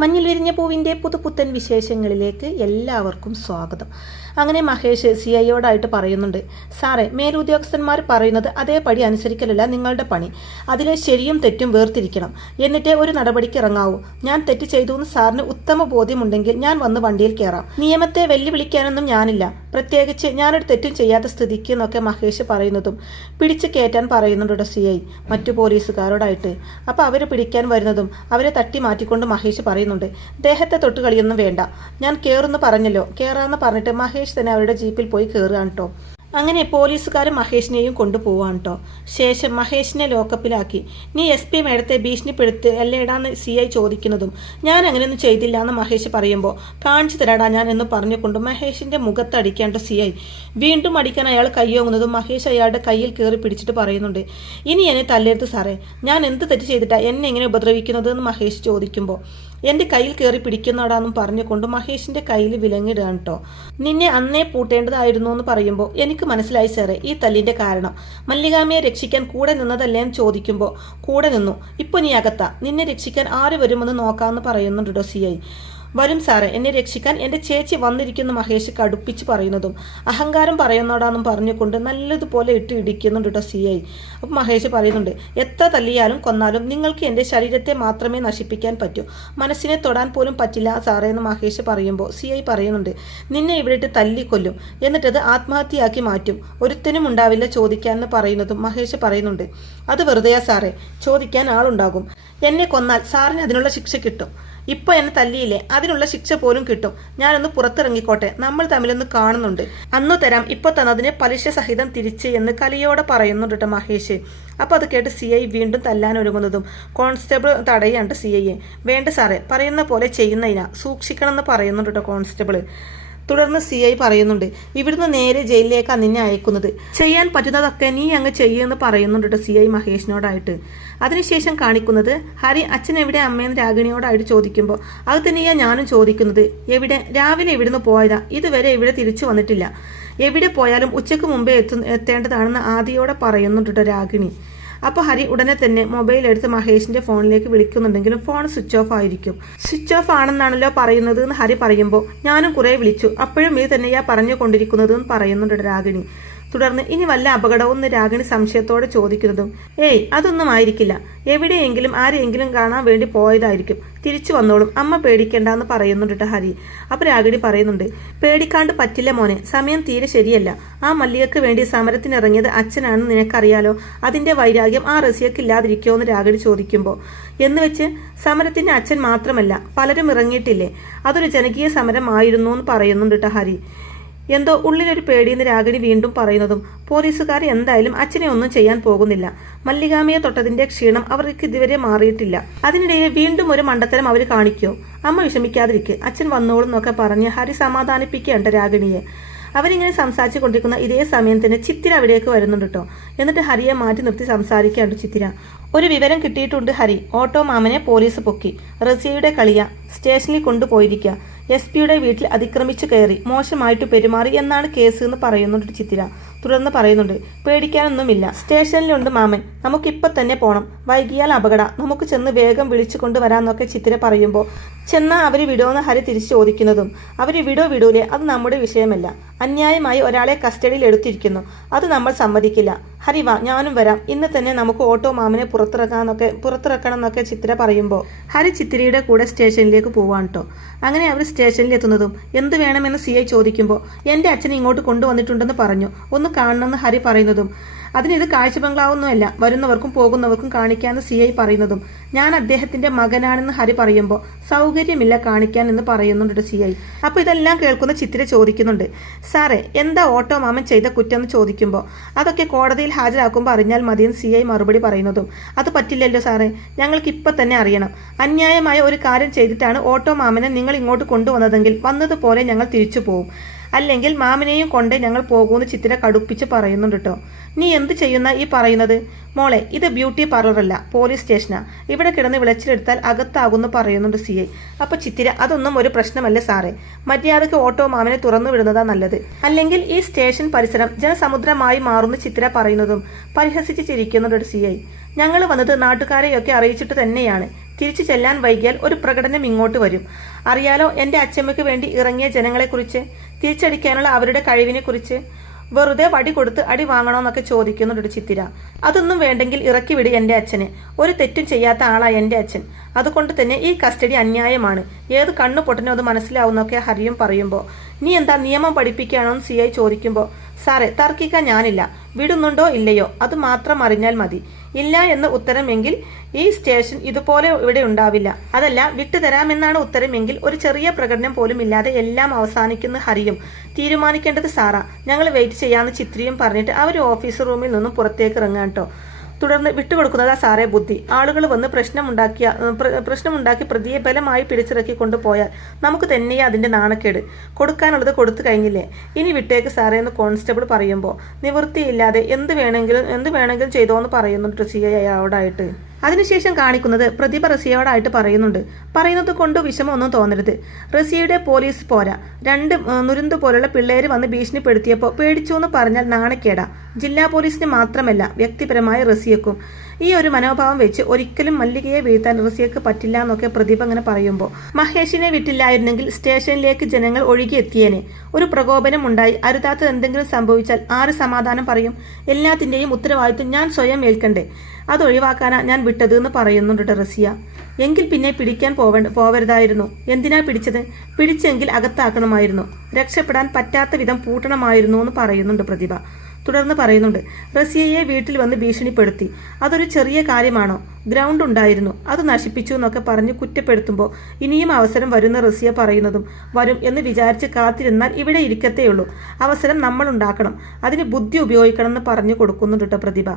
മഞ്ഞിൽ വിരിഞ്ഞ പൂവിൻ്റെ പുതുപുത്തൻ വിശേഷങ്ങളിലേക്ക് എല്ലാവർക്കും സ്വാഗതം. അങ്ങനെ മഹേഷ് CIയോടായിട്ട് പറയുന്നുണ്ട്, സാറേ, മേലുദ്യോഗസ്ഥന്മാർ പറയുന്നത് അതേപടി അനുസരിക്കലല്ല നിങ്ങളുടെ പണി. അതിലെ ശരിയും തെറ്റും വേർതിരിക്കണം. എന്നിട്ടേ ഒരു നടപടിക്ക് ഇറങ്ങാവൂ. ഞാൻ തെറ്റ് ചെയ്തു എന്ന് സാറിന് ഉത്തമ ബോധ്യമുണ്ടെങ്കിൽ ഞാൻ വന്ന് വണ്ടിയിൽ കയറാം. നിയമത്തെ വെല്ലുവിളിക്കാനൊന്നും ഞാനില്ല, പ്രത്യേകിച്ച് ഞാനൊരു തെറ്റും ചെയ്യാത്ത സ്ഥിതിക്ക് എന്നൊക്കെ മഹേഷ് പറയുന്നതും പിടിച്ചു കയറ്റാൻ പറയുന്നുണ്ട് CI മറ്റു പോലീസുകാരോടായിട്ട്. അപ്പോൾ അവർ പിടിക്കാൻ വരുന്നതും അവരെ തട്ടി മാറ്റിക്കൊണ്ട് മഹേഷ് പറയുന്നുണ്ട്, ദേഹത്തെ തൊട്ട് കളിയൊന്നും വേണ്ട, ഞാൻ കയറുന്നു പറഞ്ഞല്ലോ. കയറാമെന്ന് പറഞ്ഞിട്ട് മഹേഷ് തന്നെ അവരുടെ ജീപ്പിൽ പോയി കയറുകയാണ് കേട്ടോ. അങ്ങനെ പോലീസുകാർ മഹേഷിനെയും കൊണ്ടുപോവാണ് കേട്ടോ. ശേഷം മഹേഷിനെ ലോക്കപ്പിലാക്കി. നീ SP മേഡത്തെ ഭീഷണിപ്പെടുത്ത് അല്ലേടാന്ന് CI ചോദിക്കുന്നതും ഞാൻ അങ്ങനെയൊന്നും ചെയ്തില്ല എന്ന് മഹേഷ് പറയുമ്പോൾ കാണിച്ചു തരാടാ ഞാൻ എന്ന് പറഞ്ഞുകൊണ്ട് മഹേഷിൻ്റെ മുഖത്തടിക്കാണ്ട് CI വീണ്ടും അടിക്കാൻ അയാൾ കയ്യോങ്ങുന്നതും മഹേഷ് അയാളുടെ കയ്യിൽ കയറി പിടിച്ചിട്ട് പറയുന്നുണ്ട്, ഇനി എന്നെ തല്ലരുത് സാറേ, ഞാൻ എന്ത് തെറ്റ് ചെയ്തിട്ടാ എന്നെ എങ്ങനെ ഉപദ്രവിക്കുന്നത് എന്ന് മഹേഷ് ചോദിക്കുമ്പോൾ എൻ്റെ കയ്യിൽ കയറി പിടിക്കുന്നോടാന്നും പറഞ്ഞുകൊണ്ട് മഹേഷിൻ്റെ കയ്യിൽ വിലങ്ങിടുകയാണ് കേട്ടോ. നിന്നെ അന്നേ പൂട്ടേണ്ടതായിരുന്നു എന്ന് പറയുമ്പോൾ എനിക്ക് മനസ്സിലായി സാറേ ഈ തല്ലിൻ്റെ കാരണം. മല്ലികാമ്മയെ രക്ഷിക്കാൻ കൂടെ നിന്നതല്ലേ എന്ന് ചോദിക്കുമ്പോൾ കൂടെ നിന്നു, ഇപ്പോൾ നീ അകത്താ, നിന്നെ രക്ഷിക്കാൻ ആര് വരുമെന്ന് നോക്കാമെന്ന് പറയുന്നുണ്ടോ CI. വരും സാറേ, എന്നെ രക്ഷിക്കാൻ എൻ്റെ ചേച്ചി വന്നിരിക്കുന്ന മഹേഷ് കടുപ്പിച്ച് പറയുന്നതും അഹങ്കാരം പറയുന്നോടാന്നും പറഞ്ഞുകൊണ്ട് നല്ലതുപോലെ ഇടിക്കുന്നുണ്ട് കേട്ടോ CI. അപ്പം മഹേഷ് പറയുന്നുണ്ട്, എത്ര തല്ലിയാലും കൊന്നാലും നിങ്ങൾക്ക് എൻ്റെ ശരീരത്തെ മാത്രമേ നശിപ്പിക്കാൻ പറ്റൂ, മനസ്സിനെ തൊടാൻ പോലും പറ്റില്ല സാറേ എന്ന് മഹേഷ് പറയുമ്പോൾ CI പറയുന്നുണ്ട്, നിന്നെ ഇവിടെ ഇട്ട് തല്ലിക്കൊല്ലും, എന്നിട്ടത് ആത്മഹത്യയാക്കി മാറ്റും, ഒരുത്തനും ഉണ്ടാവില്ല ചോദിക്കാൻ എന്ന് പറയുന്നതും മഹേഷ് പറയുന്നുണ്ട്, അത് വെറുതെയാ സാറേ, ചോദിക്കാൻ ആളുണ്ടാകും, എന്നെ കൊന്നാൽ സാറിന് അതിനുള്ള ശിക്ഷ കിട്ടും, ഇപ്പൊ എന്നെ തല്ലിയില്ലേ അതിനുള്ള ശിക്ഷ പോലും കിട്ടും, ഞാനൊന്ന് പുറത്തിറങ്ങിക്കോട്ടെ, നമ്മൾ തമ്മിലൊന്ന് കാണുന്നുണ്ട്, അന്നു തരാം, ഇപ്പൊ തന്നതിന് പലിശ സഹിതം തിരിച്ച് എന്ന് കലിയോടെ പറയുന്നുണ്ട് കേട്ടോ മഹേഷ്. അപ്പോൾ അത് കേട്ട് CI വീണ്ടും തല്ലാൻ ഒരുങ്ങുന്നതും കോൺസ്റ്റബിൾ തടയാണ്ട് CIയെ. വേണ്ട സാറേ, പറയുന്ന പോലെ ചെയ്യുന്നതിനാ, സൂക്ഷിക്കണം എന്ന് പറയുന്നുണ്ട് കേട്ടോ കോൺസ്റ്റബിൾ. തുടർന്ന് CI പറയുന്നുണ്ട്, ഇവിടുന്ന് നേരെ ജയിലിലേക്കാണ് നിന്നെ അയക്കുന്നത്, ചെയ്യാൻ പറ്റുന്നതൊക്കെ നീ അങ്ങ് ചെയ്യുമെന്ന് പറയുന്നുണ്ട് കേട്ടോ CI മഹേഷിനോടായിട്ട്. അതിനുശേഷം കാണിക്കുന്നത് ഹരി അച്ഛൻ എവിടെ അമ്മയെന്ന് രാഗിണിയോടായിട്ട് ചോദിക്കുമ്പോൾ അത് തന്നെയാണ് ഞാനും ചോദിക്കുന്നത്, എവിടെ, രാവിലെ ഇവിടുന്ന് പോയതാ, ഇതുവരെ ഇവിടെ തിരിച്ചു വന്നിട്ടില്ല, എവിടെ പോയാലും ഉച്ചയ്ക്ക് മുമ്പേ എത്തേണ്ടതാണെന്ന് ആദിയോടെ പറയുന്നുണ്ട് കേട്ടോ രാഗിണി. അപ്പോൾ ഹരി ഉടനെ തന്നെ മൊബൈൽ എടുത്ത് മഹേഷിന്റെ ഫോണിലേക്ക് വിളിക്കുന്നുണ്ടെങ്കിലും ഫോൺ സ്വിച്ച് ഓഫ് ആയിരിക്കും. സ്വിച്ച് ഓഫ് ആണെന്നാണല്ലോ പറയുന്നത് എന്ന് ഹരി പറയുമ്പോൾ ഞാനും കുറേ വിളിച്ചു, അപ്പോഴും ഇത് തന്നെയാ പറഞ്ഞുകൊണ്ടിരിക്കുന്നത് എന്ന് പറയുന്നുണ്ട് രാഗിണി. തുടർന്ന് ഇനി വല്ല അപകടവും എന്ന് രാഗിണി സംശയത്തോടെ ചോദിക്കുന്നതും ഏയ് അതൊന്നും ആയിരിക്കില്ല, എവിടെയെങ്കിലും ആരെയെങ്കിലും കാണാൻ വേണ്ടി പോയതായിരിക്കും, തിരിച്ചു വന്നോളും, അമ്മ പേടിക്കേണ്ടെന്ന് പറയുന്നുണ്ട് ഹരി. അപ്പോൾ രാഗിണി പറയുന്നുണ്ട്, പേടിക്കാണ്ട് പറ്റില്ല മോനെ, സമയം തീരെ ശരിയല്ല, ആ മല്ലികക്ക് വേണ്ടി സമരത്തിനിറങ്ങിയത് അച്ഛനാണെന്ന് നിനക്കറിയാലോ, അതിന്റെ വൈരാഗ്യം ആ റസിയക്ക് ഇല്ലാതിരിക്കുമോ എന്ന് രാഗിണി ചോദിക്കുമ്പോൾ എന്ന് വെച്ച് സമരത്തിന്റെ അച്ഛൻ മാത്രമല്ല പലരും ഇറങ്ങിയിട്ടില്ലേ, അതൊരു ജനകീയ സമരമായിരുന്നു എന്ന് പറയുന്നുണ്ട് ഹരി. എന്തോ ഉള്ളിലൊരു പേടിയെന്ന് രാഗിണി വീണ്ടും പറയുന്നതും പോലീസുകാർ എന്തായാലും അച്ഛനെ ഒന്നും ചെയ്യാൻ പോകുന്നില്ല, മല്ലികാമ്മയെ തൊട്ടതിന്റെ ക്ഷീണം അവർക്ക് ഇതുവരെ മാറിയിട്ടില്ല, അതിനിടയിൽ വീണ്ടും ഒരു മണ്ടത്തരം അവർ കാണിക്കോ, അമ്മ വിഷമിക്കാതിരിക്കെ, അച്ഛൻ വന്നോളും എന്നൊക്കെ പറഞ്ഞ് ഹരി സമാധാനിപ്പിക്കുകയുണ്ട് രാഗിണിയെ. അവരിങ്ങനെ സംസാരിച്ചു കൊണ്ടിരിക്കുന്ന ഇതേ സമയം തന്നെ ചിത്തിര അവിടേക്ക് വരുന്നുണ്ട് കേട്ടോ. എന്നിട്ട് ഹരിയെ മാറ്റി നിർത്തി സംസാരിക്കാണ്ട് ചിത്തിര, ഒരു വിവരം കിട്ടിയിട്ടുണ്ട് ഹരി, ഓട്ടോ മാമനെ പോലീസ് പൊക്കി, റസിയയുടെ കളിയ സ്റ്റേഷനിൽ കൊണ്ടുപോയിരിക്കുക, SP-യുടെ വീട്ടിൽ അതിക്രമിച്ചു കയറി മോശമായിട്ട് പെരുമാറി എന്നാണ് കേസ് എന്ന് പറയുന്നുണ്ട് ചിത്തിര. തുടർന്ന് പറയുന്നുണ്ട്, പേടിക്കാനൊന്നുമില്ല, സ്റ്റേഷനിലുണ്ട് മാമൻ, നമുക്കിപ്പോൾ തന്നെ പോണം, വൈകിയാൽ അപകട, നമുക്ക് ചെന്ന് വേഗം വിളിച്ചു കൊണ്ടുവരാമെന്നൊക്കെ ചിത്തിര പറയുമ്പോൾ ചെന്നാൽ അവർ വിടുമെന്ന് ഹരി തിരിച്ചു ചോദിക്കുന്നതും അവർ വിടൂലേ, അത് നമ്മുടെ വിഷയമല്ല, അന്യായമായി ഒരാളെ കസ്റ്റഡിയിൽ എടുത്തിരിക്കുന്നു, അത് നമ്മൾ സമ്മതിക്കില്ല, ഹരി വാ ഞാനും വരാം, ഇന്ന് തന്നെ നമുക്ക് ഓട്ടോ മാമനെ പുറത്തിറക്കണം എന്നൊക്കെ ചിത്തിര പറയുമ്പോൾ ഹരി ചിത്തിരയുടെ കൂടെ സ്റ്റേഷനിലേക്ക് പോവാണ് കേട്ടോ. അങ്ങനെ അവർ സ്റ്റേഷനിൽ എത്തുന്നതും എന്ത് വേണമെന്ന് CI ചോദിക്കുമ്പോൾ എൻ്റെ അച്ഛൻ ഇങ്ങോട്ട് കൊണ്ടുവന്നിട്ടുണ്ടെന്ന് പറഞ്ഞു, ഒന്ന് കാണണമെന്ന് ഹരി പറയുന്നതും അതിനിത് കാഴ്ച ബംഗ്ലാവൊന്നുമല്ല, വരുന്നവർക്കും പോകുന്നവർക്കും കാണിക്കാമെന്ന് CI പറയുന്നതും ഞാൻ അദ്ദേഹത്തിന്റെ മകനാണെന്ന് ഹരി പറയുമ്പോൾ സൗകര്യമില്ല കാണിക്കാൻ എന്ന് പറയുന്നുണ്ട് CI. അപ്പോൾ ഇതെല്ലാം കേൾക്കുന്ന ചിത്തിര ചോദിക്കുന്നുണ്ട്, സാറേ എന്താ ഓട്ടോ മാമൻ ചെയ്ത കുറ്റം എന്ന് ചോദിക്കുമ്പോൾ അതൊക്കെ കോടതിയിൽ ഹാജരാക്കുമ്പോൾ അറിഞ്ഞാൽ മതിയെന്ന് CI മറുപടി പറയുന്നതും അത് പറ്റില്ലല്ലോ സാറേ, ഞങ്ങൾക്ക് ഇപ്പം തന്നെ അറിയണം, അന്യായമായ ഒരു കാര്യം ചെയ്തിട്ടാണ് ഓട്ടോ മാമനെ നിങ്ങൾ ഇങ്ങോട്ട് കൊണ്ടുവന്നതെങ്കിൽ വന്നതുപോലെ ഞങ്ങൾ തിരിച്ചു പോകും, അല്ലെങ്കിൽ മാമനെയും കൊണ്ടേ ഞങ്ങൾ പോകുമെന്ന് ചിത്തിര കടുപ്പിച്ച് പറയുന്നുണ്ട് കേട്ടോ. നീ എന്ത് ചെയ്യുന്ന ഈ പറയുന്നത്, മോളെ ഇത് ബ്യൂട്ടി പാർലറല്ല പോലീസ് സ്റ്റേഷനാ, ഇവിടെ കിടന്ന് വിളച്ചിലെടുത്താൽ അകത്താകുമെന്ന് പറയുന്നുണ്ട് CI. അപ്പോൾ ചിത്തിര അതൊന്നും ഒരു പ്രശ്നമല്ല സാറേ, മര്യാദയ്ക്ക് ഓട്ടോ മാമനെ തുറന്നു വിടുന്നതാ നല്ലത്, അല്ലെങ്കിൽ ഈ സ്റ്റേഷൻ പരിസരം ജനസമുദ്രമായി മാറുന്ന ചിത്തിര പറയുന്നതും പരിഹസിച്ച് ചിരിക്കുന്നുണ്ട് CI. ഞങ്ങൾ വന്നത് നാട്ടുകാരെയൊക്കെ അറിയിച്ചിട്ട് തന്നെയാണ്, തിരിച്ചു ചെല്ലാൻ വൈകിയാൽ ഒരു പ്രകടനം ഇങ്ങോട്ട് വരും. അറിയാലോ എൻ്റെ അച്ചമ്മയ്ക്ക് വേണ്ടി ഇറങ്ങിയ ജനങ്ങളെക്കുറിച്ച്, തിരിച്ചടിക്കാനുള്ള അവരുടെ കഴിവിനെക്കുറിച്ച്. വെറുതെ വടി കൊടുത്ത് അടി വാങ്ങണമെന്നൊക്കെ ചോദിക്കുന്നുണ്ട് ചിത്തിര. അതൊന്നും വേണ്ടെങ്കിൽ ഇറക്കി വിട് എൻ്റെ അച്ഛനെ. ഒരു തെറ്റും ചെയ്യാത്ത ആളാ എൻ്റെ അച്ഛൻ. അതുകൊണ്ട് തന്നെ ഈ കസ്റ്റഡി അന്യായമാണ്. ഏത് കണ്ണു പൊട്ടനോ അത് മനസ്സിലാവുന്നൊക്കെ ഹരിയും പറയുമ്പോൾ, നീ എന്താ നിയമം പഠിപ്പിക്കുകയാണോ എന്ന് CI ചോദിക്കുമ്പോൾ, സാറേ തർക്കിക്കാൻ ഞാനില്ല, വിടുന്നുണ്ടോ ഇല്ലയോ അത് മാത്രം അറിഞ്ഞാൽ മതി. ഇല്ല എന്ന് ഉത്തരമെങ്കിൽ ഈ സ്റ്റേഷൻ ഇതുപോലെ ഇവിടെ ഉണ്ടാവില്ല. അതല്ല വിട്ടുതരാമെന്നാണ് ഉത്തരമെങ്കിൽ ഒരു ചെറിയ പ്രകടനം പോലും ഇല്ലാതെ എല്ലാം അവസാനിക്കുന്ന ഹരിയും. തീരുമാനിക്കേണ്ടത് സാറാ, ഞങ്ങൾ വെയിറ്റ് ചെയ്യാമെന്ന് ചിത്രിയും പറഞ്ഞിട്ട് അവർ ഓഫീസ് റൂമിൽ നിന്നും പുറത്തേക്ക് ഇറങ്ങാൻ കേട്ടോ. തുടർന്ന് വിട്ടുകൊടുക്കുന്നതാ സാറേ ബുദ്ധി. ആളുകൾ വന്ന് പ്രശ്നമുണ്ടാക്കി പ്രതിയെ ബലമായി പിടിച്ചിറക്കി കൊണ്ടുപോയാൽ നമുക്ക് തന്നെയേ അതിന്റെ നാണക്കേട്. കൊടുക്കാനുള്ളത് കൊടുത്തു കഴിഞ്ഞില്ലേ, ഇനി വിട്ടേക്ക് സാറേ എന്ന് കോൺസ്റ്റബിൾ പറയുമ്പോൾ, നിവൃത്തിയില്ലാതെ എന്ത് വേണമെങ്കിലും ചെയ്തോ എന്ന് പറയുന്നുണ്ട് CI അയാളോടായിട്ട്. അതിനുശേഷം കാണിക്കുന്നത് പ്രതിഭ റസിയയോടായിട്ട് പറയുന്നത് കൊണ്ട് വിഷമമൊന്നും തോന്നരുത്. റസിയയുടെ പോലീസ് പോരാ, 2 നുരുന്ത് പോലുള്ള പിള്ളേര് വന്ന് ഭീഷണിപ്പെടുത്തിയപ്പോൾ പേടിച്ചു എന്ന് പറഞ്ഞാൽ നാണക്കേടാ. ജില്ലാ പോലീസിന് മാത്രമല്ല വ്യക്തിപരമായ റസിയക്കും. ഈ ഒരു മനോഭാവം വെച്ച് ഒരിക്കലും മല്ലികയെ വീഴ്ത്താൻ റസിയക്ക് പറ്റില്ല എന്നൊക്കെ പ്രതിഭ അങ്ങനെ പറയുമ്പോൾ, മഹേഷിനെ വിട്ടില്ലായിരുന്നെങ്കിൽ സ്റ്റേഷനിലേക്ക് ജനങ്ങൾ ഒഴുകിയെത്തിയേനെ. ഒരു പ്രകോപനം ഉണ്ടായി അരുതാത്തത് എന്തെങ്കിലും സംഭവിച്ചാൽ ആര് സമാധാനം പറയും? എല്ലാത്തിന്റെയും ഉത്തരവാദിത്വം ഞാൻ സ്വയം ഏൽക്കണ്ടേ? അതൊഴിവാക്കാനാ ഞാൻ വിട്ടത് എന്ന് പറയുന്നുണ്ട് റസിയ. എങ്കിൽ പിന്നെ പിടിക്കാൻ പോവരുതായിരുന്നു. എന്തിനാ പിടിച്ചത്? പിടിച്ചെങ്കിൽ അകത്താക്കണമായിരുന്നു. രക്ഷപ്പെടാൻ പറ്റാത്ത വിധം പൂട്ടണമായിരുന്നു എന്ന് പറയുന്നുണ്ട് പ്രതിഭ. തുടർന്ന് പറയുന്നുണ്ട്, റസിയയെ വീട്ടിൽ വന്ന് ഭീഷണിപ്പെടുത്തി. അതൊരു ചെറിയ കാര്യമാണോ? ഗ്രൗണ്ട് ഉണ്ടായിരുന്നു, അത് നശിപ്പിച്ചു എന്നൊക്കെ പറഞ്ഞ് കുറ്റപ്പെടുത്തുമ്പോൾ ഇനിയും അവസരം വരുന്ന റസിയ പറയുന്നതും, വരും എന്ന് വിചാരിച്ച് കാത്തിരുന്നാൽ ഇവിടെ ഇരിക്കത്തേയുള്ളൂ. അവസരം നമ്മൾ ഉണ്ടാക്കണം, അതിന് ബുദ്ധി ഉപയോഗിക്കണം എന്ന് പറഞ്ഞു കൊടുക്കുന്നുണ്ട് കേട്ടോ പ്രതിഭ.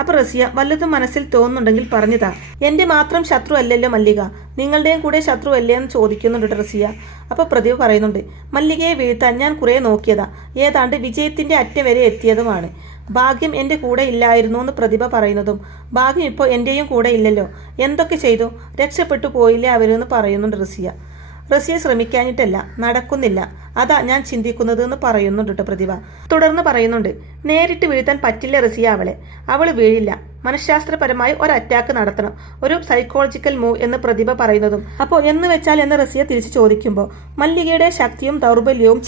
അപ്പൊ റസിയ വല്ലതും മനസ്സിൽ തോന്നുന്നുണ്ടെങ്കിൽ പറഞ്ഞതാ. എന്റെ മാത്രം ശത്രു അല്ലല്ലോ മല്ലിക, നിങ്ങളുടെയും കൂടെ ശത്രു അല്ലേ എന്ന് ചോദിക്കുന്നുണ്ട് റസിയ. അപ്പൊ പ്രതിഭ പറയുന്നുണ്ട്, മല്ലികയെ വീഴ്ത്താൻ ഞാൻ കുറെ നോക്കിയതാ, ഏതാണ്ട് വിജയത്തിന്റെ അറ്റം വരെ എത്തിയതുമാണ്. ഭാഗ്യം എന്റെ കൂടെ ഇല്ലായിരുന്നു എന്ന് പ്രതിഭ പറയുന്നതും, ഭാഗ്യം ഇപ്പോൾ എന്റെയും കൂടെ ഇല്ലല്ലോ, എന്തൊക്കെ ചെയ്തു, രക്ഷപ്പെട്ടു പോയില്ലേ അവരെന്ന് പറയുന്നുണ്ട് റസിയ ശ്രമിക്കാനിട്ടല്ല, നടക്കുന്നില്ല, അതാ ഞാൻ ചിന്തിക്കുന്നത് എന്ന് പറയുന്നുണ്ട് കേട്ടോ പ്രതിഭ. തുടർന്ന് പറയുന്നുണ്ട്, നേരിട്ട് വീഴ്ത്താൻ പറ്റില്ല റസിയ അവള് വീഴില്ല. മനഃശാസ്ത്രപരമായി ഒരു അറ്റാക്ക് നടത്തണം, ഒരു സൈക്കോളജിക്കൽ മൂവ് എന്ന് പ്രതിഭ പറയുന്നതും, അപ്പോൾ എന്ന് വെച്ചാൽ എന്ന് റസിയ തിരിച്ചു ചോദിക്കുമ്പോൾ, മല്ലികയുടെ ശക്തിയും ദൗർബല്യവും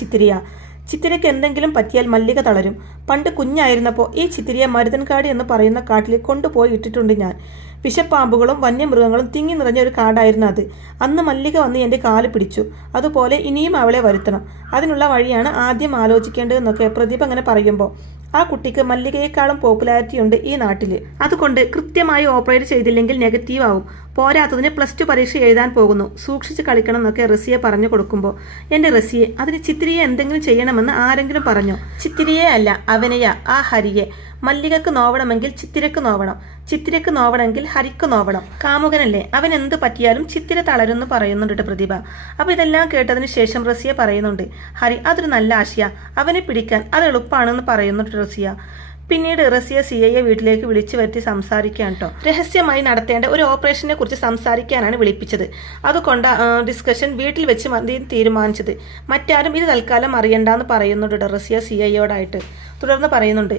ചിത്തിരയ്ക്ക് എന്തെങ്കിലും പറ്റിയാൽ മല്ലിക തളരും. പണ്ട് കുഞ്ഞായിരുന്നപ്പോൾ ഈ ചിത്തിരിയെ മരുതൻകാട് എന്ന് പറയുന്ന കാട്ടിൽ കൊണ്ടുപോയി ഇട്ടിട്ടുണ്ട് ഞാൻ. വിഷപ്പാമ്പുകളും വന്യമൃഗങ്ങളും തിങ്ങി നിറഞ്ഞ ഒരു കാടായിരുന്നു അത്. അന്ന് മല്ലിക വന്ന് എൻ്റെ കാല് പിടിച്ചു. അതുപോലെ ഇനിയും അവളെ വരുത്തണം. അതിനുള്ള വഴിയാണ് ആദ്യം ആലോചിക്കേണ്ടതെന്നൊക്കെ പ്രതിഭ അങ്ങനെ പറയുമ്പോൾ, ആ കുട്ടിക്ക് മല്ലികയെക്കാളും പോപ്പുലാരിറ്റി ഉണ്ട് ഈ നാട്ടിൽ. അതുകൊണ്ട് കൃത്യമായി ഓപ്പറേറ്റ് ചെയ്തില്ലെങ്കിൽ നെഗറ്റീവ് ആവും. പോരാത്തതിന് +2 പരീക്ഷ എഴുതാൻ പോകുന്നു, സൂക്ഷിച്ച് കളിക്കണം എന്നൊക്കെ റസിയെ പറഞ്ഞു കൊടുക്കുമ്പോൾ, എൻ്റെ റസിയെ, അതിന് ചിത്തിരിയെ എന്തെങ്കിലും ചെയ്യണമെന്ന് ആരെങ്കിലും പറഞ്ഞോ? ചിത്തിരിയെ അല്ല, അവനെയാ, ആ ഹരിയെ. മല്ലികക്ക് നോവണമെങ്കിൽ ചിത്തിരക്ക് നോവണം, ചിത്തിരക്ക് നോവണമെങ്കിൽ ഹരിക്ക് നോവണം. കാമുകനല്ലേ, അവൻ എന്ത് പറ്റിയാലും ചിത്തിര തളരുന്നു പറയുന്നുണ്ട് പ്രതിഭ. അപ്പൊ ഇതെല്ലാം കേട്ടതിന് ശേഷം റസിയ പറയുന്നുണ്ട്, ഹരി അതൊരു നല്ല ആശയ, അവനെ പിടിക്കാൻ അത് എളുപ്പമാണെന്ന് പറയുന്നുണ്ട് റസിയ. പിന്നീട് റസിയ CIയെ വീട്ടിലേക്ക് വിളിച്ചു വരുത്തി സംസാരിക്കാൻ കേട്ടോ. രഹസ്യമായി നടത്തേണ്ട ഒരു ഓപ്പറേഷനെ കുറിച്ച് സംസാരിക്കാനാണ് വിളിപ്പിച്ചത്. അതുകൊണ്ട് ഡിസ്കഷൻ വീട്ടിൽ വെച്ച് മതി തീരുമാനിച്ചത്. മറ്റാരും ഇത് തൽക്കാലം അറിയണ്ടെന്ന് പറയുന്നുണ്ട് റസിയ CIയോടായിട്ട്. തുടർന്ന് പറയുന്നുണ്ട്,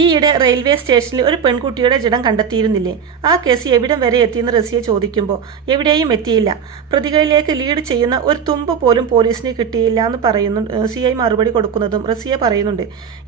ഈയിടെ റെയിൽവേ സ്റ്റേഷനിൽ ഒരു പെൺകുട്ടിയുടെ ജഡം കണ്ടെത്തിയിരുന്നില്ലേ? ആ കേസ് എവിടം വരെ എത്തിയെന്ന് റസിയ ചോദിക്കുമ്പോൾ, എവിടെയും എത്തിയില്ല. പ്രതികളിലേക്ക് ലീഡ് ചെയ്യുന്ന ഒരു തുമ്പ് പോലും പോലീസിന് കിട്ടിയില്ല എന്ന് പറയുന്നു. CI മറുപടി കൊടുക്കുന്നതും റസിയ പറയുന്നുണ്ട്,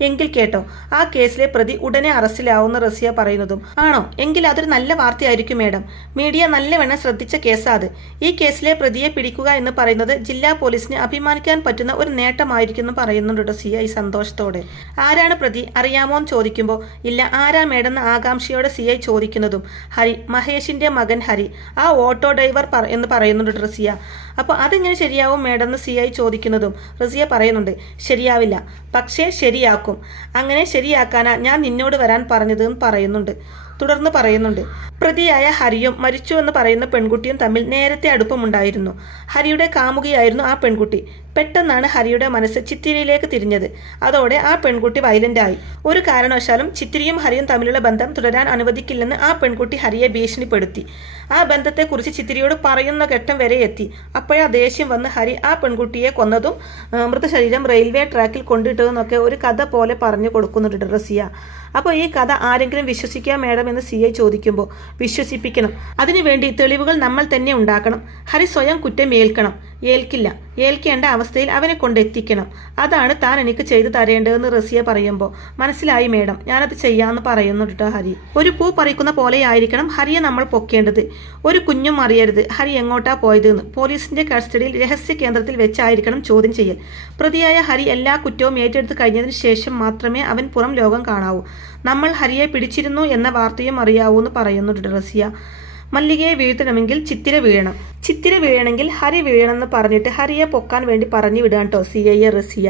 എങ്കിൽ കേട്ടോ, ആ കേസിലെ പ്രതി ഉടനെ അറസ്റ്റിലാവുന്ന റസിയ പറയുന്നതും, ആണോ? എങ്കിൽ അതൊരു നല്ല വാർത്തയായിരിക്കും മേഡം. മീഡിയ നല്ലവണ്ണം ശ്രദ്ധിച്ച കേസാ അത്. ഈ കേസിലെ പ്രതിയെ പിടിക്കുക എന്ന് പറയുന്നത് ജില്ലാ പോലീസിന് അഭിമാനിക്കാൻ പറ്റുന്ന ഒരു നേട്ടമായിരിക്കും പറയുന്നുണ്ട് CI സന്തോഷത്തോടെ. ആരാണ് പ്രതി അറിയാമോ എന്ന് ചോദിക്കുമ്പോൾ, ഇല്ല, ആരാ മേഡെന്ന് ആകാംക്ഷയോടെ CI ചോദിക്കുന്നതും, ഹരി, മഹേഷിന്റെ മകൻ ഹരി, ആ ഓട്ടോ ഡ്രൈവർ എന്ന് പറയുന്നുണ്ട് റസിയ. അപ്പോൾ അതെങ്ങനെ ശരിയാവും മേഡം എന്ന് CI ചോദിക്കുന്നതും റസിയ പറയുന്നുണ്ട്, ശരിയാവില്ല, പക്ഷേ ശരിയാക്കും. അങ്ങനെ ശരിയാക്കാനാ ഞാൻ നിന്നോട് വരാൻ പറഞ്ഞത് എന്ന് പറയുന്നുണ്ട്. തുടർന്ന് പറയുന്നുണ്ട്, പ്രതിയായ ഹരിയും മരിച്ചു എന്ന് പറയുന്ന പെൺകുട്ടിയും തമ്മിൽ നേരത്തെ അടുപ്പമുണ്ടായിരുന്നു. ഹരിയുടെ കാമുകിയായിരുന്നു ആ പെൺകുട്ടി. പെട്ടെന്നാണ് ഹരിയുടെ മനസ്സ് ചിത്തിരയിലേക്ക് തിരിഞ്ഞത്. അതോടെ ആ പെൺകുട്ടി വയലന്റായി. ഒരു കാരണവശാലും ചിത്തിരിയും ഹരിയും തമ്മിലുള്ള ബന്ധം തുടരാൻ അനുവദിക്കില്ലെന്ന് ആ പെൺകുട്ടി ഹരിയെ ഭീഷണിപ്പെടുത്തി. ആ ബന്ധത്തെക്കുറിച്ച് ചിത്തിരിയോട് പറയുന്ന ഘട്ടം വരെ എത്തി. അപ്പോഴാ ദേഷ്യം വന്ന് ഹരി ആ പെൺകുട്ടിയെ കൊന്നതും മൃതശരീരം റെയിൽവേ ട്രാക്കിൽ കൊണ്ടിട്ടതെന്നൊക്കെ ഒരു കഥ പോലെ പറഞ്ഞു കൊടുക്കുന്നുണ്ട് റസിയ. അപ്പോൾ ഈ കഥ ആരെങ്കിലും വിശ്വസിക്കുക മേഡം എന്ന് CI ചോദിക്കുമ്പോൾ, വിശ്വസിപ്പിക്കണം. അതിനുവേണ്ടി തെളിവുകൾ നമ്മൾ തന്നെ ഉണ്ടാക്കണം. ഹരി സ്വയം കുറ്റം ഏൽക്കില്ല. ഏൽക്കേണ്ട അവസ്ഥയിൽ അവനെ കൊണ്ടെത്തിക്കണം. അതാണ് താൻ എനിക്ക് ചെയ്തു തരേണ്ടതെന്ന് റസിയ പറയുമ്പോൾ, മനസ്സിലായി മേഡം, ഞാനത് ചെയ്യാമെന്ന് പറയുന്നുണ്ട് ഹരി. ഒരു പൂ പറിക്കുന്ന പോലെയായിരിക്കണം ഹരിയെ നമ്മൾ പൊക്കേണ്ടത്. ഒരു കുഞ്ഞും അറിയരുത് ഹരി എങ്ങോട്ടാ പോയതെന്ന്. പോലീസിന്റെ കസ്റ്റഡിയിൽ രഹസ്യ കേന്ദ്രത്തിൽ വെച്ചായിരിക്കണം ചോദ്യം ചെയ്യൽ. പ്രതിയായ ഹരി എല്ലാ കുറ്റവും ഏറ്റെടുത്ത് കഴിഞ്ഞതിന് ശേഷം മാത്രമേ അവൻ പുറം ലോകം കാണാവൂ. നമ്മൾ ഹരിയെ പിടിച്ചിരുന്നു എന്ന വാർത്തയും അറിയാവൂ എന്ന് പറയുന്നുണ്ട് റസിയ. മല്ലികയെ വീഴ്ത്തണമെങ്കിൽ ചിത്തിര വീഴണമെങ്കിൽ ഹരി വീഴണമെന്ന് പറഞ്ഞിട്ട് ഹരിയെ പൊക്കാൻ വേണ്ടി പറഞ്ഞു വിടാൻ കേട്ടോ CI റസിയ.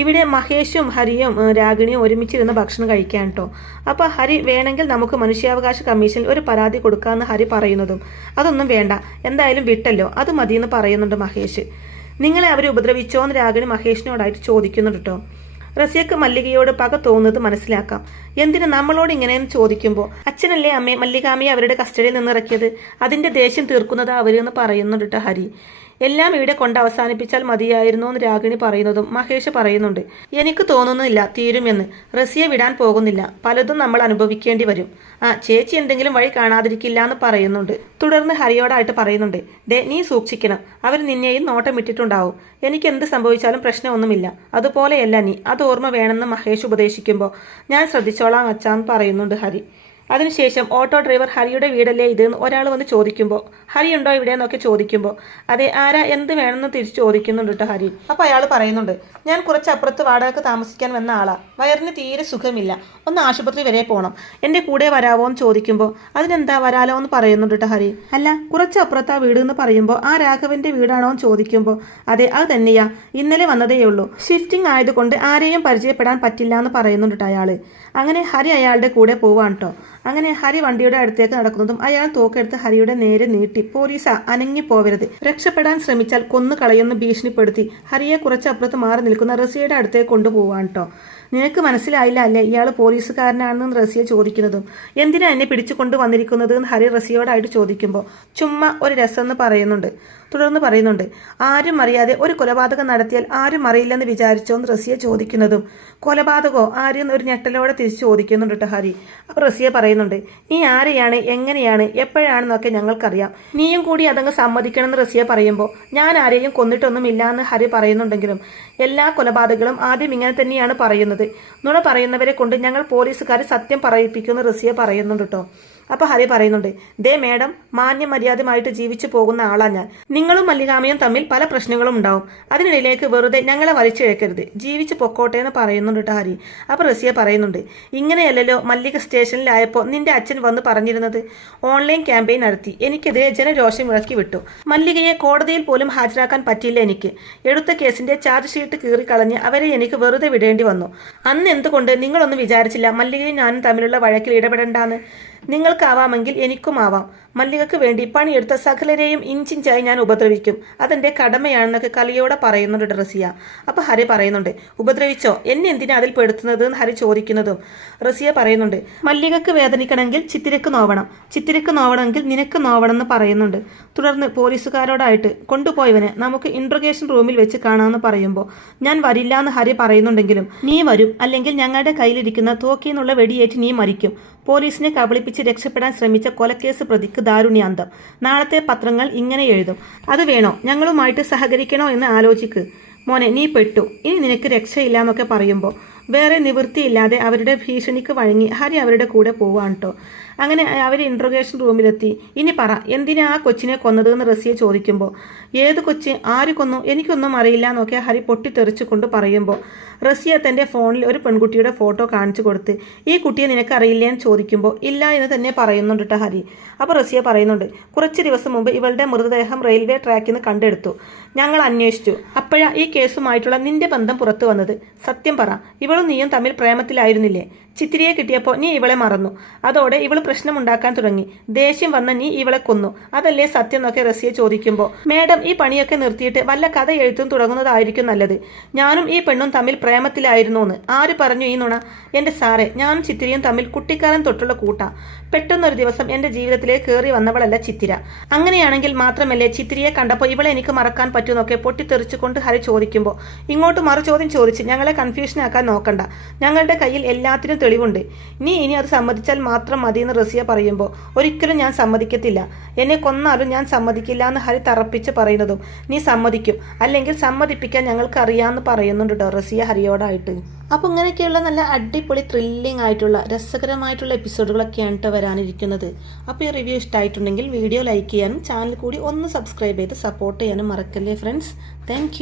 ഇവിടെ മഹേഷും ഹരിയും രാഗിണിയും ഒരുമിച്ചിരുന്ന് ഭക്ഷണം കഴിക്കാൻ കേട്ടോ. അപ്പോൾ ഹരി വേണമെങ്കിൽ നമുക്ക് മനുഷ്യാവകാശ കമ്മീഷനിൽ ഒരു പരാതി കൊടുക്കാമെന്ന് ഹരി പറയുന്നതും, അതൊന്നും വേണ്ട, എന്തായാലും വിട്ടല്ലോ, അത് മതിയെന്ന് പറയുന്നുണ്ട് മഹേഷ്. നിങ്ങളെ അവർ ഉപദ്രവിച്ചോ എന്ന് രാഗിണി മഹേഷിനോടായിട്ട് ചോദിക്കുന്നുണ്ട് കേട്ടോ. റസിയക്ക് മല്ലികയോട് പക തോന്നുന്നത് മനസ്സിലാക്കാം. എന്തിനു നമ്മളോട് ഇങ്ങനെയെന്ന് ചോദിക്കുമ്പോൾ, അച്ഛനല്ലേ അമ്മേ മല്ലികാമ്മയെ അവരുടെ കസ്റ്റഡിയിൽ നിന്ന് ഇറക്കിയത്, അതിന്റെ ദേഷ്യം തീർക്കുന്നത് അവരെന്ന് പറയുന്നുണ്ട് ഹരി. എല്ലാം ഇവിടെ കൊണ്ട് അവസാനിപ്പിച്ചാൽ മതിയായിരുന്നു എന്ന് രാഗിണി പറയുന്നതും മഹേഷ് പറയുന്നുണ്ട്, എനിക്ക് തോന്നുന്നില്ല തീരുമെന്ന്. റസിയെ വിടാൻ പോകുന്നില്ല, പലതും നമ്മൾ അനുഭവിക്കേണ്ടി വരും. ചേച്ചി എന്തെങ്കിലും വഴി കാണാതിരിക്കില്ല എന്ന് പറയുന്നുണ്ട്. തുടർന്ന് ഹരിയോടായിട്ട് പറയുന്നുണ്ട്, നീ സൂക്ഷിക്കണം, അവർ നിന്നെയും നോട്ടമിട്ടിട്ടുണ്ടാവും. എനിക്ക് എന്ത് സംഭവിച്ചാലും പ്രശ്നമൊന്നുമില്ല, അതുപോലെയല്ല നീ, അത് ഓർമ്മ വേണമെന്ന് മഹേഷ് ഉപദേശിക്കുമ്പോൾ, ഞാൻ ശ്രദ്ധിച്ചോളാം അച്ഛാന്ന് പറയുന്നുണ്ട് ഹരി. അതിനുശേഷം ഓട്ടോ ഡ്രൈവർ ഹരിയുടെ വീടല്ലേ ഇതെന്ന് ഒരാൾ വന്ന് ചോദിക്കുമ്പോൾ, ഹരി ഉണ്ടോ ഇവിടെ എന്നൊക്കെ ചോദിക്കുമ്പോൾ, അതെ ആരാ എന്ത് വേണമെന്ന് തിരിച്ചു ചോദിക്കുന്നുണ്ട് കേട്ടോ ഹരി. അപ്പോൾ അയാൾ പറയുന്നുണ്ട്, ഞാൻ കുറച്ച് അപ്പുറത്ത് വാടകയ്ക്ക് താമസിക്കാൻ വന്ന ആളാ, വയറിന് തീരെ സുഖമില്ല, ഒന്ന് ആശുപത്രി വരെ പോകണം, എൻ്റെ കൂടെ വരാവോ എന്ന് ചോദിക്കുമ്പോൾ, അതിനെന്താ വരാലോ എന്ന് പറയുന്നുണ്ട് കേട്ടോ ഹരി. അല്ല കുറച്ച് അപ്പുറത്താ വീട് എന്ന് പറയുമ്പോൾ, ആ രാഘവന്റെ വീടാണോ എന്ന് ചോദിക്കുമ്പോൾ, അതെ അത് തന്നെയാ, ഇന്നലെ വന്നതേയുള്ളൂ, ഷിഫ്റ്റിംഗ് ആയതുകൊണ്ട് ആരെയും പരിചയപ്പെടാൻ പറ്റില്ല എന്ന് പറയുന്നുണ്ട് കേട്ടോ അയാൾ. അങ്ങനെ ഹരി അയാളുടെ കൂടെ പോവാണ് കേട്ടോ. അങ്ങനെ ഹരി വണ്ടിയുടെ അടുത്തേക്ക് നടക്കുന്നതും അയാൾ തോക്കെടുത്ത് ഹരിയുടെ നേരെ നീട്ടി, പോലീസാ അനങ്ങി പോവരുത്, രക്ഷപ്പെടാൻ ശ്രമിച്ചാൽ കൊന്നു കളയുന്ന ഭീഷണിപ്പെടുത്തി ഹരിയെ കുറച്ച് അപ്പുറത്ത് മാറി നിൽക്കുന്ന റസിയയുടെ അടുത്തേക്ക് കൊണ്ടുപോവാണ് കേട്ടോ. നിനക്ക് മനസ്സിലായില്ല അല്ലേ ഇയാൾ പോലീസുകാരനാണെന്ന് റസിയ ചോദിക്കുന്നതും, എന്തിനാ എന്നെ പിടിച്ചുകൊണ്ട് വന്നിരിക്കുന്നത് എന്ന് ഹരി റസിയോടായിട്ട് ചോദിക്കുമ്പോൾ, ചുമ്മാ ഒരു രസമെന്ന് പറയുന്നുണ്ട്. തുടർന്ന് പറയുന്നുണ്ട്, ആരും അറിയാതെ ഒരു കൊലപാതകം നടത്തിയാൽ ആരും അറിയില്ലെന്ന് വിചാരിച്ചോന്ന് റസിയ ചോദിക്കുന്നതും, കൊലപാതകമോ ആരും ഒരു ഞെട്ടലോടെ തിരിച്ചു ചോദിക്കുന്നുണ്ട് കേട്ടോ ഹരി. അപ്പോൾ റസിയ പറയുന്നുണ്ട്, നീ ആരെയാണ്, എങ്ങനെയാണ്, എപ്പോഴാണെന്നൊക്കെ ഞങ്ങൾക്കറിയാം, നീയും കൂടി അതങ്ങ് സമ്മതിക്കണമെന്ന് റസിയ പറയുമ്പോൾ, ഞാൻ ആരെയും കൊന്നിട്ടൊന്നുമില്ല എന്ന് ഹരി പറയുന്നുണ്ടെങ്കിലും എല്ലാ കൊലപാതകങ്ങളും ആദ്യം ഇങ്ങനെ തന്നെയാണ് പറയുന്നത്, നുണ പറയുന്നവരെ കൊണ്ട് ഞങ്ങൾ പോലീസുകാർ സത്യം പറയിപ്പിക്കുമെന്ന് റസിയ പറയുന്നുണ്ട് കേട്ടോ. അപ്പോൾ ഹരി പറയുന്നുണ്ട്, മേഡം മാന്യമര്യാദമായിട്ട് ജീവിച്ചു പോകുന്ന ആളാ ഞാൻ, നിങ്ങളും മല്ലികാമയും തമ്മിൽ പല പ്രശ്നങ്ങളും ഉണ്ടാവും, അതിനിടയിലേക്ക് വെറുതെ ഞങ്ങളെ വലിച്ചിഴക്കരുത്, ജീവിച്ചു പൊക്കോട്ടെ എന്ന് പറയുന്നുണ്ട് കേട്ടോ ഹരി. അപ്പോൾ റസിയ പറയുന്നുണ്ട്, ഇങ്ങനെയല്ലല്ലോ മല്ലിക സ്റ്റേഷനിലായപ്പോൾ നിന്റെ അച്ഛൻ വന്ന് പറഞ്ഞിരുന്നത്, ഓൺലൈൻ ക്യാമ്പയിൻ നടത്തി എനിക്കെതിരെ ജനരോഷം ഇറക്കി വിട്ടു, മല്ലികയെ കോടതിയിൽ പോലും ഹാജരാക്കാൻ പറ്റിയില്ല, എനിക്ക് എടുത്ത കേസിന്റെ ചാർജ് ഷീറ്റ് കീറിക്കളഞ്ഞ് അവരെ എനിക്ക് വെറുതെ വിടേണ്ടി വന്നു. അന്ന് എന്തുകൊണ്ട് നിങ്ങളൊന്നും വിചാരിച്ചില്ല മല്ലികയും ഞാനും തമ്മിലുള്ള വഴക്കിൽ ഇടപെടേണ്ടാന്ന്? നിങ്ങൾക്കാവാമെങ്കിൽ എനിക്കുമാവാം. മല്ലികക്ക് വേണ്ടി പണിയെടുത്ത സകലരെയും ഇഞ്ചിഞ്ചായി ഞാൻ ഉപദ്രവിക്കും, അതെന്റെ കടമയാണെന്നൊക്കെ കലിയോടെ പറയുന്നുണ്ട് റസിയ. അപ്പോൾ ഹരി പറയുന്നുണ്ട്, ഉപദ്രവിച്ചോ, എന്നെ എന്തിനാ അതിൽ പെടുത്തുന്നത് എന്ന് ഹരി ചോദിക്കുന്നതും റസിയ പറയുന്നുണ്ട്, മല്ലികക്ക് വേദനിക്കണമെങ്കിൽ ചിത്തിരക്ക് നോവണമെങ്കിൽ നിനക്ക് നോവണം എന്ന് പറയുന്നുണ്ട്. തുടർന്ന് പോലീസുകാരോടായിട്ട്, കൊണ്ടുപോയവനെ നമുക്ക് ഇൻട്രോഗേഷൻ റൂമിൽ വെച്ച് കാണാമെന്ന് പറയുമ്പോൾ, ഞാൻ വരില്ല എന്ന് ഹരി പറയുന്നുണ്ടെങ്കിലും, നീ വരും, അല്ലെങ്കിൽ ഞങ്ങളുടെ കയ്യിലിരിക്കുന്ന തോക്കിന്നുള്ള വെടിയേറ്റ് നീ മരിക്കും. പോലീസിനെ കബളിപ്പിച്ച് രക്ഷപ്പെടാൻ ശ്രമിച്ച കൊലക്കേസ് പ്രതിക്ക് ദാരുണ്യാന്തം. നാളത്തെ പത്രങ്ങൾ ഇങ്ങനെ എഴുതും. അത് വേണോ, ഞങ്ങളുമായിട്ട് സഹകരിക്കണോ എന്ന് ആലോചിക്ക് മോനെ, നീ പെട്ടു, ഇനി നിനക്ക് രക്ഷയില്ല എന്നൊക്കെ പറയുമ്പോൾ വേറെ നിവൃത്തിയില്ലാതെ അവരുടെ ഭീഷണിക്ക് വഴങ്ങി ഹരി അവരുടെ കൂടെ പോവാണ് കേട്ടോ. അങ്ങനെ അവർ ഇൻട്രോഗേഷൻ റൂമിലെത്തി. ഇനി പറ, എന്തിനാ ആ കൊച്ചിനെ കൊന്നത് എന്ന് റസിയ ചോദിക്കുമ്പോൾ, ഏത് കൊച്ച്, ആര് കൊന്നു, എനിക്കൊന്നും അറിയില്ല എന്നൊക്കെ ഹരി പൊട്ടിത്തെറിച്ചു കൊണ്ട് പറയുമ്പോൾ റസിയ തൻ്റെ ഫോണിൽ ഒരു പെൺകുട്ടിയുടെ ഫോട്ടോ കാണിച്ചു കൊടുത്ത്, ഈ കുട്ടിയെ നിനക്കറിയില്ലേ എന്ന് ചോദിക്കുമ്പോൾ, ഇല്ല എന്ന് തന്നെ പറയുന്നുണ്ട് കേട്ടോ ഹരി. അപ്പോൾ റസിയ പറയുന്നുണ്ട്, കുറച്ച് ദിവസം മുമ്പ് ഇവളുടെ മൃതദേഹം റെയിൽവേ ട്രാക്കിൽ നിന്ന് കണ്ടെടുത്തു, ഞങ്ങൾ അന്വേഷിച്ചു, അപ്പോഴാ ഈ കേസുമായിട്ടുള്ള നിന്റെ ബന്ധം പുറത്തു വന്നത്. സത്യം പറ, ഇവളും നീയും തമ്മിൽ പ്രേമത്തിലായിരുന്നില്ലേ? ചിത്തിരിയെ കിട്ടിയപ്പോൾ നീ ഇവളെ മറന്നു. അതോടെ ഇവള് പ്രശ്നമുണ്ടാക്കാൻ തുടങ്ങി. ദേഷ്യം വന്ന നീ ഇവളെ കൊന്നു. അതല്ലേ സത്യം എന്നൊക്കെ റസിയ ചോദിക്കുമ്പോൾ, മേഡം ഈ പണിയൊക്കെ നിർത്തിയിട്ട് വല്ല കഥ എഴുത്തും തുടങ്ങുന്നതായിരിക്കും നല്ലത്. ഞാനും ഈ പെണ്ണും തമ്മിൽ പ്രേമത്തിലായിരുന്നു എന്ന് ആര് പറഞ്ഞു ഈ നുണ? എൻ്റെ സാറേ, ഞാനും ചിത്തിരിയും തമ്മിൽ കുട്ടിക്കാലം തൊട്ടുള്ള കൂട്ടാ. പെട്ടെന്നൊരു ദിവസം എൻ്റെ ജീവിതത്തിലേക്ക് കയറി വന്നവളല്ല ചിത്തിര. അങ്ങനെയാണെങ്കിൽ മാത്രമല്ലേ ചിത്തിരിയെ കണ്ടപ്പോൾ ഇവളെ എനിക്ക് മറക്കാൻ പറ്റുമെന്നൊക്കെ പൊട്ടിത്തെറിച്ചുകൊണ്ട് ഹരി ചോദിക്കുമ്പോൾ, ഇങ്ങോട്ട് മറുചോദ്യം ചോദിച്ച് ഞങ്ങളെ കൺഫ്യൂഷനാക്കാൻ നോക്കണ്ട. ഞങ്ങളുടെ കയ്യിൽ എല്ലാത്തിനും തെളിവുണ്ട്. നീ ഇനി അത് സമ്മതിച്ചാൽ മാത്രം മതിയെന്ന് റസിയ പറയുമ്പോൾ, ഒരിക്കലും ഞാൻ സമ്മതിക്കത്തില്ല. എന്നെ കൊന്നാലും ഞാൻ സമ്മതിക്കില്ല എന്ന് ഹരി തറപ്പിച്ച് പറയുന്നതും, നീ സമ്മതിക്കും, അല്ലെങ്കിൽ സമ്മതിപ്പിക്കാൻ ഞങ്ങൾക്ക് അറിയാമെന്ന് പറയുന്നുണ്ട് കേട്ടോ റസിയ ഹരിയോടായിട്ട്. അപ്പോൾ ഇങ്ങനെയൊക്കെയുള്ള നല്ല അടിപൊളി ത്രില്ലിംഗ് ആയിട്ടുള്ള രസകരമായിട്ടുള്ള എപ്പിസോഡുകളൊക്കെയാണ് കേട്ടോ വരാനിരിക്കുന്നത്. അപ്പോൾ ഈ റിവ്യൂ ഇഷ്ടമായിട്ടുണ്ടെങ്കിൽ വീഡിയോ ലൈക്ക് ചെയ്യാനും ചാനൽ കൂടി ഒന്ന് സബ്സ്ക്രൈബ് ചെയ്ത് സപ്പോർട്ട് ചെയ്യാനും മറക്കല്ലേ ഫ്രണ്ട്സ്. താങ്ക്